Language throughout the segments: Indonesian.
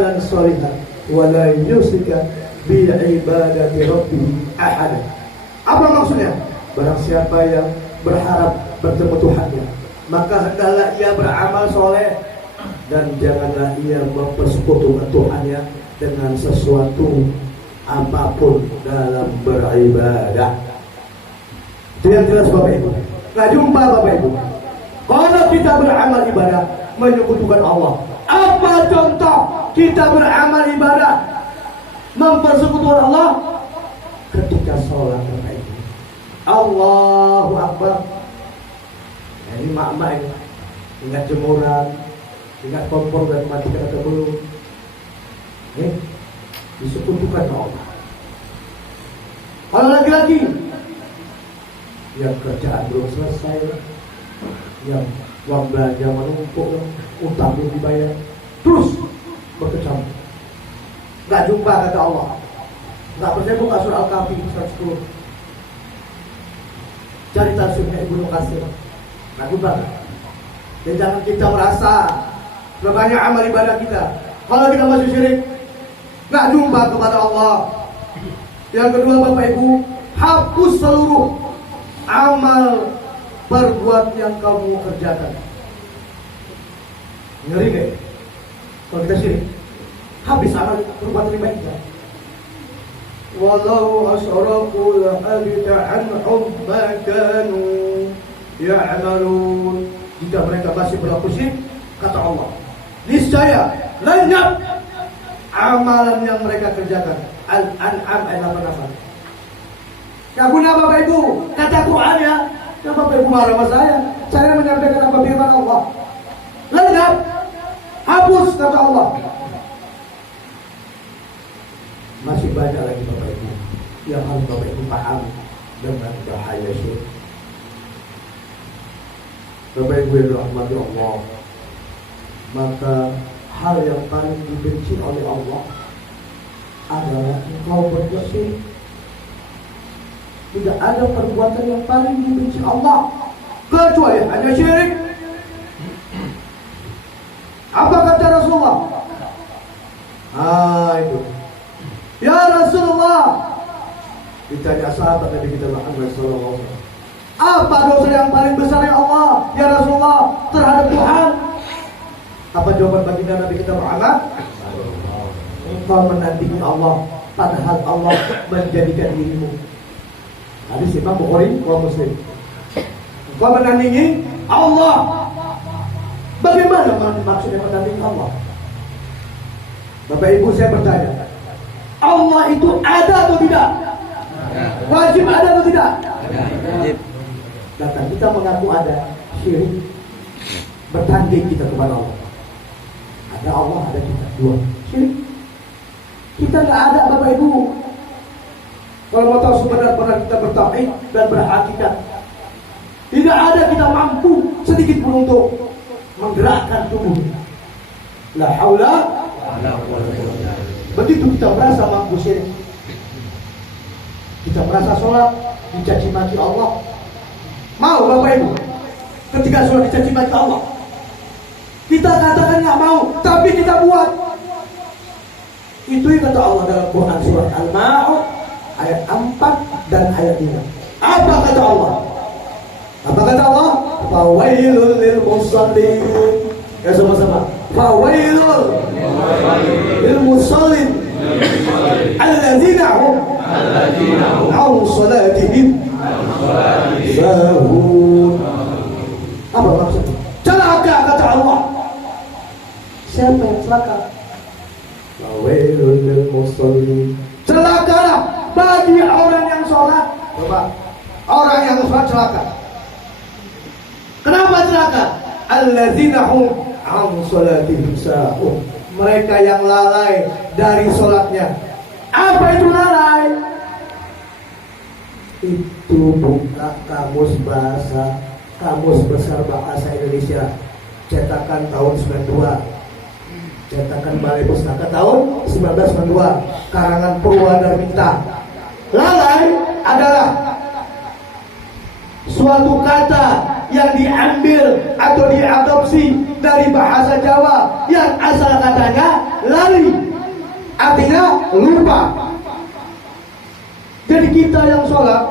amalan sholihan wa la yusyrika bi ibadati rabbih ahad. Apa maksudnya? Barang siapa yang berharap bertemu Tuhannya, maka hendaklah ia beramal soleh dan janganlah ia mempersekutukan Tuhannya dengan sesuatu apapun dalam beribadah. Itu yang jelas Bapak Ibu. Nggak jumpa Bapak Ibu. Kalau kita beramal ibadah menyekutukan Allah, apa contoh kita beramal ibadah mempersekutukan Allah? Ketika sholat Bapak Ibu, Allahu Akbar. Nah, ini mak-mak ini ingat jemuran, ingat kompor dan matikan atau belum. Disekutukan Allah. Kalau laki-laki yang kerjaan belum selesai, yang uang belanja menumpuk, utang belum dibayar, terus berkecamuk. Nggak jumpa kata Allah. Nggak percaya buka surah Al-Kahfi 110. Cari tafsirnya Ibnu Katsir. Nggak jumpa. Dan jangan kita merasa banyak amal ibadah kita. Kalau kita masih syirik, nggak jumpa kepada Allah. Yang kedua Bapak Ibu, hapus seluruh amal perbuatan yang kamu kerjakan. Ngeri gak? Kalau kita syirik, habis amal perbuatan yang baik kita. Walau asyaraku la'abita an'um ma kanu ya'malun. Jika mereka masih berlaku syirik, kata Allah, niscaya lenyap amalan yang mereka kerjakan. Al-An'am ayat 88. Gak guna Bapak Ibu kata Quran ya. Ya Bapak Ibu marah sama saya menyampaikan apa firman Allah. Lenyap, hapus kata Allah. Masih banyak lagi Bapak Ibu yang harus Bapak Ibu paham dengan bahaya syirik. Bapak Ibu yang dirahmati Allah, maka hal yang paling dibenci oleh Allah adalah engkau berbuat syirik. Tidak ada perbuatan yang paling dibenci Allah kecuali hanya syirik. Apa kata Rasulullah? Itu. Ya Rasulullah, ditanya sahabat Nabi kita Muhammad SAW, apa dosa yang paling besar ya Allah, ya Rasulullah, terhadap Tuhan? Apa jawaban baginda Nabi kita Muhammad? Engkau menandingi Allah padahal Allah menjadikan dirimu. Hadis Imam Bukhari wa Muslim. Engkau menandingi Allah. Bagaimana maksudnya menandingi Allah? Bapak Ibu saya bertanya, Allah itu ada atau tidak? Wajib ada atau tidak? Wajib. Datang kita mengaku ada, syirik, bertanding kita kepada Allah. Ada Allah, ada kita, dua. Syirik. Kita nggak ada Bapak Ibu. Kalau mau tahu sebenar-benar kita bertauhid dan berhakikat, tidak ada kita mampu sedikit pun untuk menggerakkan tubuh. La haula wala quwwata illa billah. Begitu kita merasa mampu syirik, kita merasa sholat dicaci maki Allah, mau Bapak Ibu? Ketika sholat dicaci maki Allah, kita katakan nggak mau, tapi kita buat. Itu yang kata Allah dalam Quran surat Al-Ma'un ayat 4 dan ayat 5. Apa kata Allah? Apa kata Allah? Fawailul lil musallin. Ya sama-sama. Fawailul lil musallin alladzina hum an salatihim sahun. Apa maksudnya? Celaka kata Allah. Siapa yang celaka? Fawailul lil musallin. Celakalah bagi orang yang sholat. Coba, orang yang sholat celaka. Kenapa celaka? Alladzina hum an salatihim sahun. Mereka yang lalai dari sholatnya. Apa itu lalai? Itu buka kamus besar bahasa Indonesia cetakan tahun 92, cetakan Balai Pustaka tahun 1992, karangan Purwadarminta. Lalai adalah suatu kata yang diambil atau diadopsi dari bahasa Jawa yang asal katanya lali, artinya lupa. Jadi kita yang sholat,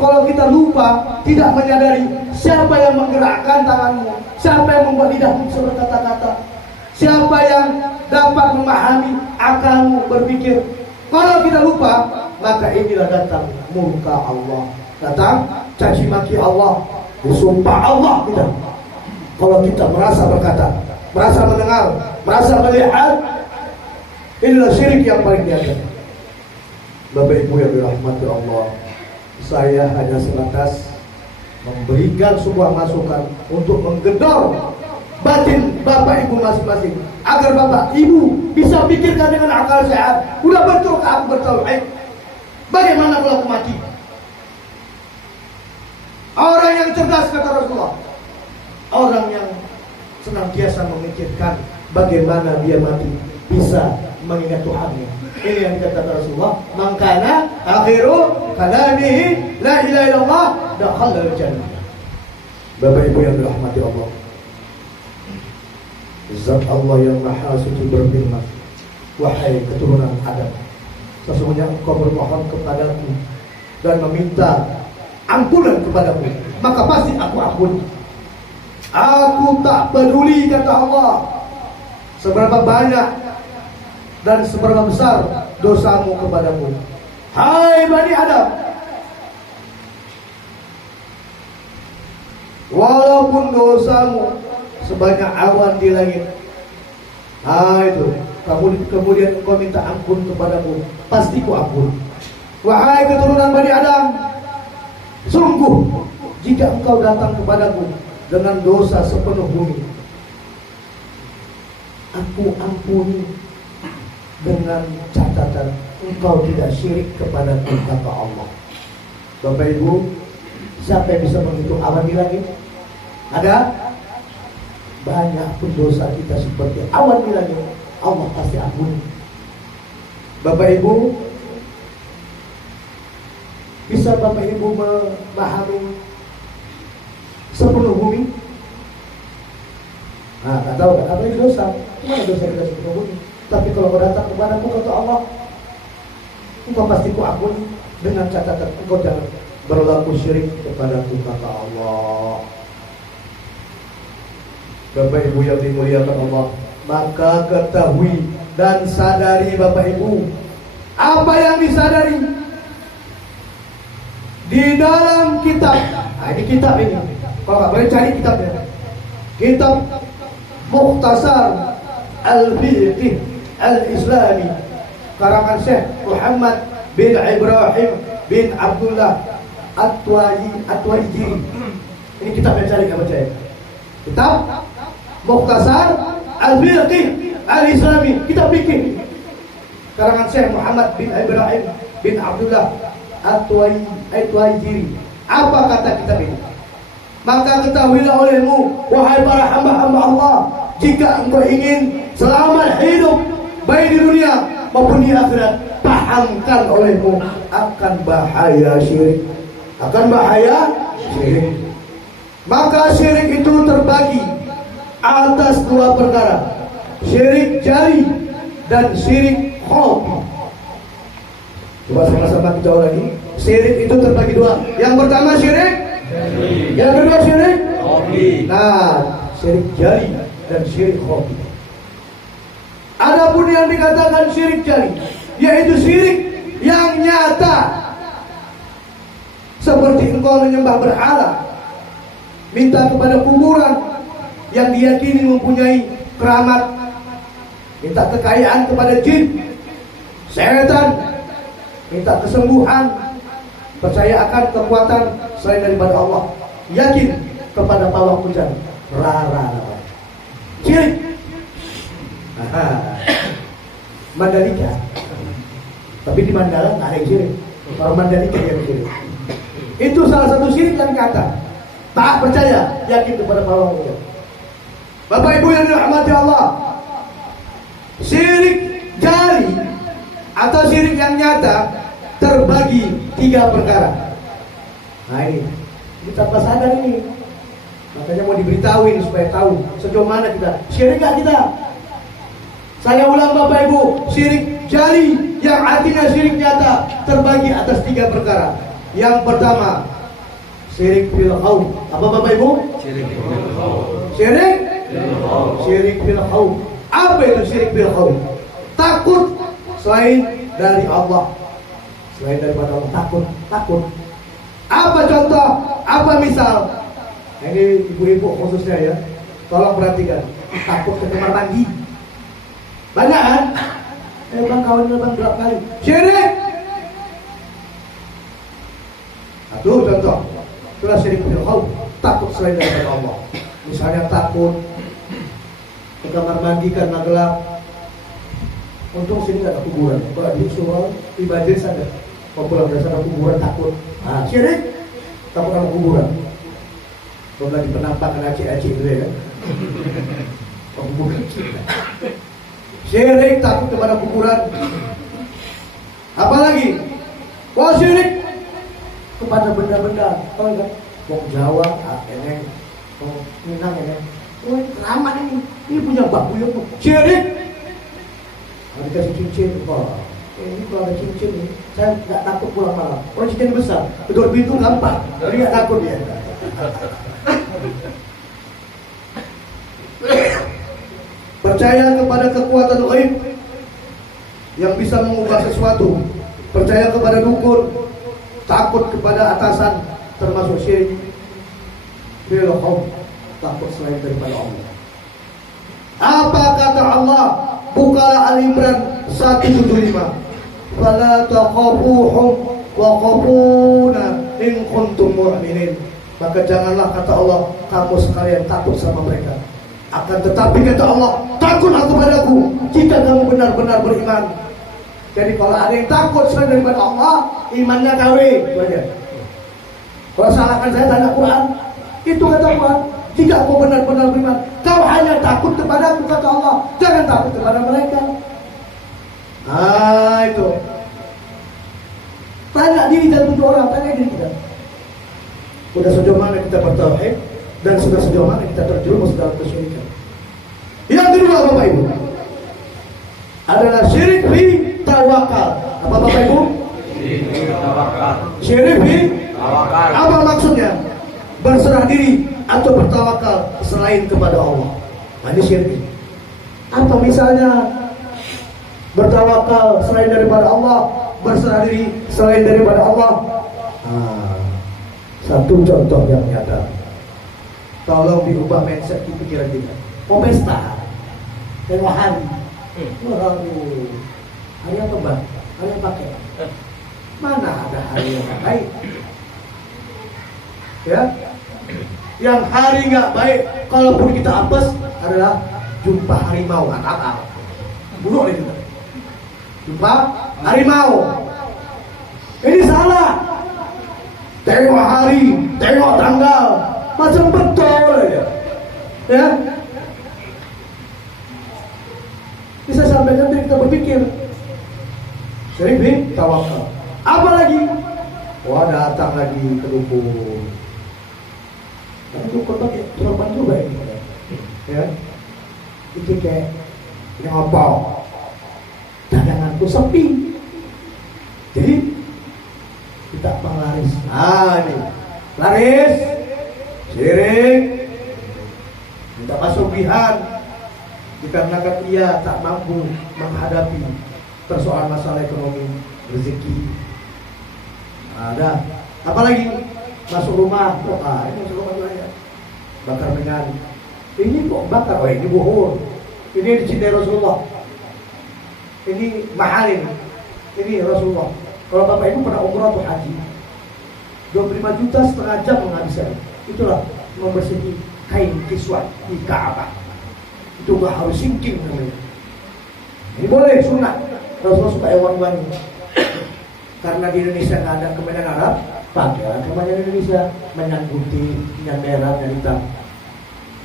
kalau kita lupa, tidak menyadari siapa yang menggerakkan tanganmu, siapa yang membuat lidahmu berkata-kata, siapa yang dapat memahami akalmu berpikir. Kalau kita lupa, maka inilah datang murka Allah, datang caci maki Allah, disumpah Allah kita. Kalau kita merasa berkata, merasa mendengar, merasa melihat, inilah syirik yang paling biasa. Bapak Ibu yang dirahmati Allah, saya hanya sebatas memberikan sebuah masukan untuk menggedor batin Bapak Ibu masing-masing, agar Bapak Ibu bisa pikirkan dengan akal sehat. Udah betul aku bertauhid, bagaimana kalau aku mati? Orang yang cerdas, kata Rasulullah, orang yang senantiasa memikirkan bagaimana dia mati bisa mengingat Tuhannya. Ini yang dikatakan Rasulullah, mangkana akhiru kalamihi la ilaha illallah dakhala al-jannah. Bapak Ibu yang dirahmati Allah, Zat Allah yang Maha Suci berfirman, wahai keturunan Adam, sesungguhnya engkau bermohon kepadaku dan meminta ampunan kepadaku, maka pasti aku ampuni. Aku tak peduli, kata Allah, seberapa banyak dan seberapa besar dosamu kepadamu. Hai Bani Adam, walaupun dosamu sebanyak awan di langit, itu kemudian engkau minta ampun kepadamu, pasti ku ampun. Wahai keturunan Bani Adam, sungguh jika engkau datang kepadaku dengan dosa sepenuh bumi, aku ampuni dengan catatan engkau tidak syirik kepadaku, kata Allah. Bapak Ibu, siapa yang bisa menghitung awan di langit? Ada? Banyak pun dosa kita seperti awan di langit, Allah pasti ampuni. Bapak Ibu, bisa Bapak Ibu memahami sepenuh bumi? Tak tahu kan apa itu dosa? Gimana dosa kita sepenuh bumi? Tapi kalau kau datang kepadaku, kata Allah, engkau pasti ku ampuni dengan catatan engkau jangan berlaku syirik kepadaku, kata Allah. Bapak Ibu yang dimuliakan Allah, maka ketahui dan sadari Bapak Ibu, apa yang disadari di dalam kitab. Ini kitab ini, kalau nggak boleh cari kitabnya, kitab Mukhtasar Al-Fiqh Al-Islami karangan Syekh Muhammad bin Ibrahim bin Abdullah At-Tuwaijiri. Ini kitab yang cari, nggak percaya. Kitab Mukhtasar Al-Fiqh Al-Islami, kitab fikih karangan Syekh Muhammad bin Ibrahim bin Abdullah At-Tuwaijiri. Apa kata kitab ini? Maka ketahuilah olehmu, wahai para hamba-hamba Allah, jika engkau ingin selamat hidup baik di dunia maupun di akhirat, pahamkan olehmu akan bahaya syirik. Akan bahaya syirik. Maka syirik itu terbagi atas dua perkara, syirik jari dan syirik khafi. Coba sama-sama kita ulangi. Syirik itu terbagi dua. Yang pertama syirik, yang kedua syirik khafi. Syirik jari dan syirik khafi. Adapun yang dikatakan syirik jari, yaitu syirik yang nyata, seperti engkau menyembah berhala, minta kepada kuburan yang diyakini mempunyai keramat, minta kekayaan kepada jin, setan, minta kesembuhan, percaya akan kekuatan selain daripada Allah, yakin kepada pawang hujan, rara, syirik. Mandalika, tapi di Mandala nggak ada yang syirik. Orang Mandalika yang syirik. Itu salah satu syirik yang nyata. Tak percaya, yakin kepada pawang hujan. Bapak Ibu yang dirahmati Allah, syirik jari atau syirik yang nyata terbagi tiga perkara. Ini tanpa sadar ini. Makanya mau diberitahuin supaya tahu sejauh mana kita syirik gak kita. Saya ulang Bapak Ibu, syirik jari yang artinya syirik nyata terbagi atas 3 perkara. Yang pertama, syirik fil khauf. Apa Bapak Ibu? Syirik fil khauf. Apa itu syirik fil khauf? Takut selain dari Allah. Selain daripada Allah, takut. Apa contoh? Apa misal? Ini ibu-ibu khususnya ya, tolong perhatikan. Takut ke kamar mandi. Banyak kan? Bang kawan bang berapa kali? Syirik. Satu contoh, itulah syirik fil khauf. Takut selain daripada Allah. Misalnya takut ke kamar mandi karena gelap. Untung sini nggak ada kuburan. Kalau di Surau, di Banjir sana, kalau pulang dari sana kuburan takut. Nah, syirik takut sama kuburan. Kalau lagi penampakan acik-acik itu ya kan. Kuburan kita. Syirik takut kepada kuburan. Apalagi? Wah syirik kepada benda-benda. Tahu kan? Wong Jawa, eneng, wong Minang eneng. Wah keramat ini. Ini punya babu ya. Syirik. Kalau dikasih cincin, wah ini kalau ada cincin ini, saya nggak takut pulang malam. Oh cincin besar, gedor pintu gampang. Jadi nggak takut dia. Percaya kepada kekuatan gaib yang bisa mengubah sesuatu. Percaya kepada dukun. Takut kepada atasan, termasuk syirik. Fil khauf, takut selain daripada Allah. Apa kata Allah? Bukalah Al-Imran 175. Fala taqafuhum wa qafuna in kuntum mu'minin. Maka janganlah kata Allah kamu sekalian takut sama mereka. Akan tetapi kata Allah, takutlah kepadaku jika kamu benar-benar beriman. Jadi kalau ada yang takut selain daripada Allah, imannya KW. Itu aja. Kalau salahkan saya tanya Quran, itu kata Quran. Jika kau benar-benar beriman, kau hanya takut kepada aku kata Allah, jangan takut kepada mereka. Ah itu. Tanya diri dan tujuh orang, tanya diri kita. Sudah sejauh mana kita bertauhid dan sudah sejauh mana kita terjerumus dalam kesyirikan. Yang kedua Bapak Ibu adalah syirik fi tawakal. Apa Bapak Ibu? Syirik fi tawakal. Apa maksudnya? Berserah diri atau bertawakal selain kepada Allah. Nah, ini syirik. Apa misalnya? Bertawakal selain daripada Allah, berserah diri selain daripada Allah. Satu contoh yang nyata. Tolong diubah mindset di pikiran kita. Mau pesta, tengok hari. Waduh, hari apa bang? Hari yang pakai? Mana ada hari yang baik? Ya, yang hari nggak baik, kalaupun kita apes adalah jumpa harimau atau buruk itu. Jumpa harimau. Ini salah. Tengok hari, tengok tanggal, macam betul aja. Ya. Bisa sampai nanti kita berpikir. Syirik fi tawakal. Apa lagi? Wah datang lagi ke dukun. Tapi dukun pakai sorban juga ini. Ya. Itu kayak ini apa? Daganganku sepi. Jadi kita penglaris. Ini laris, syirik, minta pasugihan dikarenakan ia tak mampu menghadapi persoalan masalah ekonomi, rezeki. Ada. Apalagi masuk rumah, ini masuk rumah saya. Bakar dengan ini kok bakar? Oh ini buhur. Ini dicintai Rasulullah. Ini mahal ini. Ini Rasulullah. Kalau Bapak Ibu pernah umrah atau haji, 25 juta setengah jam menghabiskan. Itulah membersihkan kain kiswah di Ka'bah. Itu gak harus singking namanya. Ini boleh sunnah. Rasulullah suka wangi-wangi. Karena di Indonesia nggak ada kemenyan Arab, pakailah kemenyan Indonesia, menyan putih, menyan merah, dan hitam.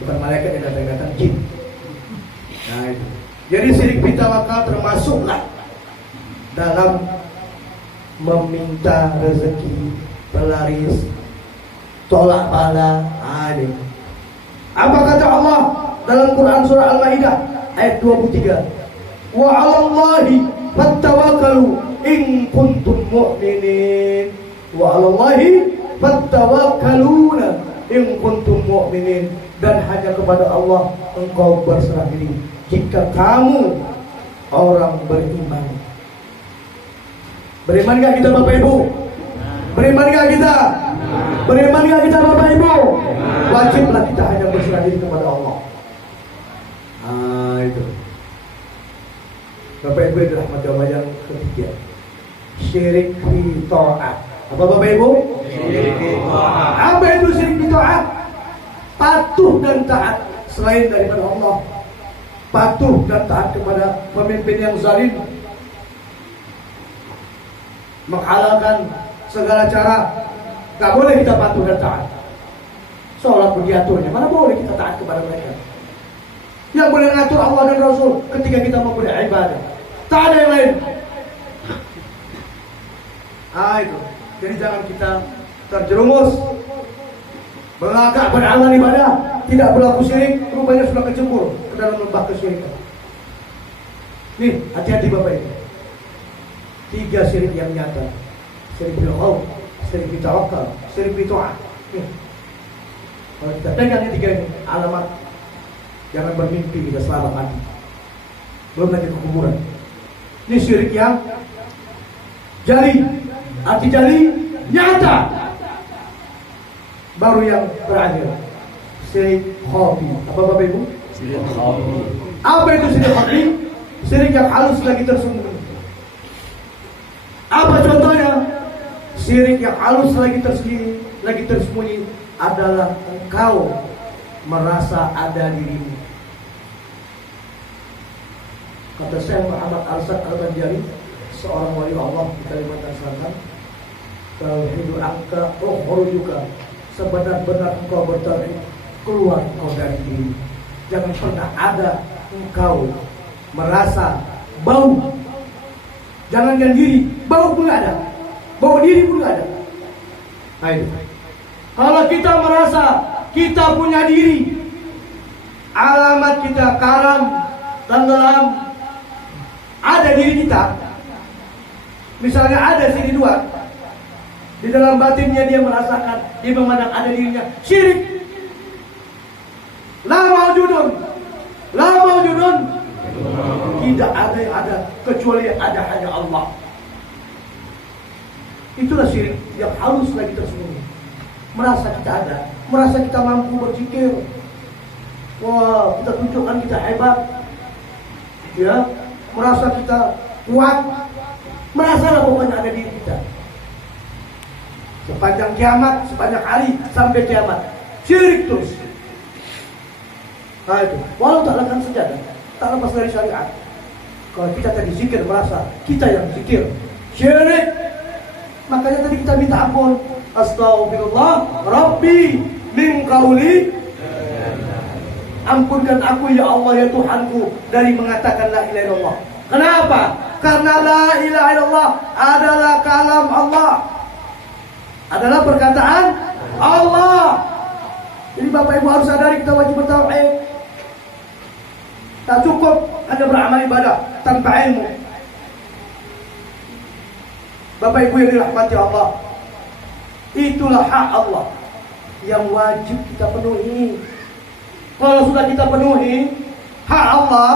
Bukan malaikat yang datang-datang jin. Nah itu. Jadi syirik fi tawakal termasuklah dalam meminta rezeki, pelaris, tolak bala. Ini. Apa kata Allah dalam Quran surah Al-Maidah ayat 23? Wa 'alallahi fattawakkalu in kuntum mu'minin. Wa 'alallahi fattawakkaluna in kuntum mu'minin. Dan hanya kepada Allah engkau berserah diri jika kamu orang beriman. Beriman gak kita Bapak Ibu? Beriman gak kita? Beriman gak kita Bapak Ibu? Wajiblah kita hanya berserah diri kepada Allah. Itu Bapak Ibu yang dirahmati Allah, yang ketiga, syirik fi ta'at. Apa Bapak Ibu? Syirik fi ta'at. Apa itu syirik fi ta'at? Patuh dan taat selain daripada Allah. Patuh dan taat kepada pemimpin yang zalim, menghalalkan segala cara. Gak boleh kita patuh dan taat. Sholat pun diaturnya, mana boleh kita taat kepada mereka. Yang boleh mengatur Allah dan Rasul ketika kita mau beribadah. Tak ada yang lain. Itu. Jadi jangan kita terjerumus melangkah beramal ibadah, tidak berlaku syirik, rupanya sudah kecebur ke dalam lembah kesyirikan. Nih, hati-hati Bapak Ibu. 3 syirik yang nyata. Syirik bil qaul, syirik bil tawakkal, syirik bil ta'at. Nih. Kalau kita pegang yang 3 ini, alamat jangan bermimpi kita selamat mati. Belum lagi kekuburan. Ini syirik yang jari, arti jari nyata. Baru yang terakhir, syirik khafi. Apa Bapak Ibu? Syirik khafi. Apa itu syirik khafi? Syirik yang halus lagi tersembunyi. Apa contohnya? Syirik yang halus lagi tersembunyi adalah engkau merasa ada dirimu. Kata Syekh Muhammad Al-Sad Al-Banjari, seorang wali Allah di Kalimantan Selatan, tauhidu angka ukhrujuka, sebenar-benar engkau bertauhid, keluar engkau dari diri. Jangan pernah ada engkau merasa bau. Jangankan diri, bau pun ada, bau diri pun ada. Ayo. Kalau kita merasa kita punya diri, alamat kita karam, tenggelam, ada diri kita. Misalnya ada sini 2, di dalam batinnya dia merasakan, dia memandang ada dirinya. Syirik. La maujudun. Tidak ada yang ada kecuali ada hanya Allah. Itulah syirik yang halus lagi tersembunyi. Merasa kita ada, merasa kita mampu berzikir. Wah, kita tunjukkan kita hebat. Ya, merasa kita kuat. Merasalah pokoknya ada diri kita. Sepanjang kiamat, sepanjang hari sampai kiamat, syirik terus. Itu. Walau tak lakukan sejadah, tak lepas dari syariat. Kalau kita tadi zikir merasa kita yang zikir, syirik. Makanya tadi kita minta ampun. Astaghfirullah Rabbi min qauli, ampunkan aku ya Allah ya Tuhanku dari mengatakan la ilaha illallah. Kenapa? Karena la ilaha illallah adalah kalam Allah, adalah perkataan Allah. Jadi Bapak Ibu harus sadari kita wajib bertauhid. Tak cukup hanya beramal ibadah tanpa ilmu. Bapak Ibu yang dirahmati Allah, itulah hak Allah yang wajib kita penuhi. Kalau sudah kita penuhi hak Allah,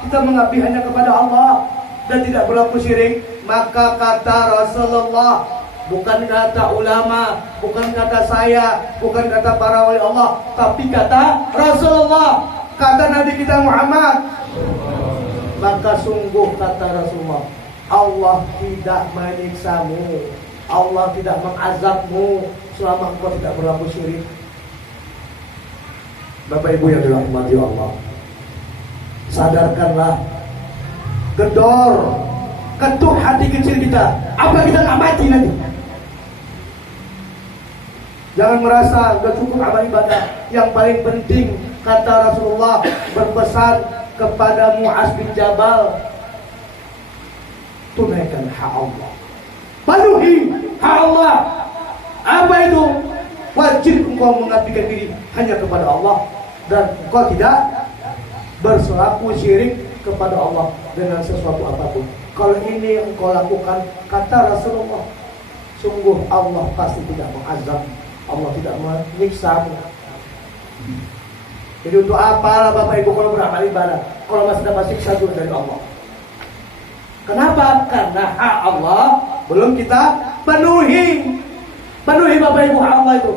kita mengabdi hanya kepada Allah dan tidak berlaku syirik, maka kata Rasulullah, bukan kata ulama, bukan kata saya, bukan kata para wali Allah, tapi kata Rasulullah, kata Nabi kita Muhammad. Maka sungguh kata Rasulullah, Allah tidak menyiksamu, Allah tidak mengazabmu selama engkau tidak berlaku syirik. Bapak Ibu yang dirahmati Allah, sadarkanlah, gedor, ketuk hati kecil kita. Apa kita nggak mati nanti? Jangan merasa sudah cukup amal ibadah. Yang paling penting kata Rasulullah berpesan kepada Mu'az bin Jabal, tunaikan hak Allah, penuhi hak Allah. Apa itu? wajib engkau mengabdikan diri hanya kepada Allah, dan engkau tidak berselaku syirik kepada Allah dengan sesuatu apapun. Kalau ini yang engkau lakukan, kata Rasulullah, sungguh Allah pasti tidak mengazab, Allah tidak menyiksa. Jadi untuk apa Bapak Ibu kalau beramal ibadah kalau masih dapat siksa juga dari Allah? Kenapa? Karena hak Allah belum kita penuhi. Penuhi Bapak Ibu hak Allah itu.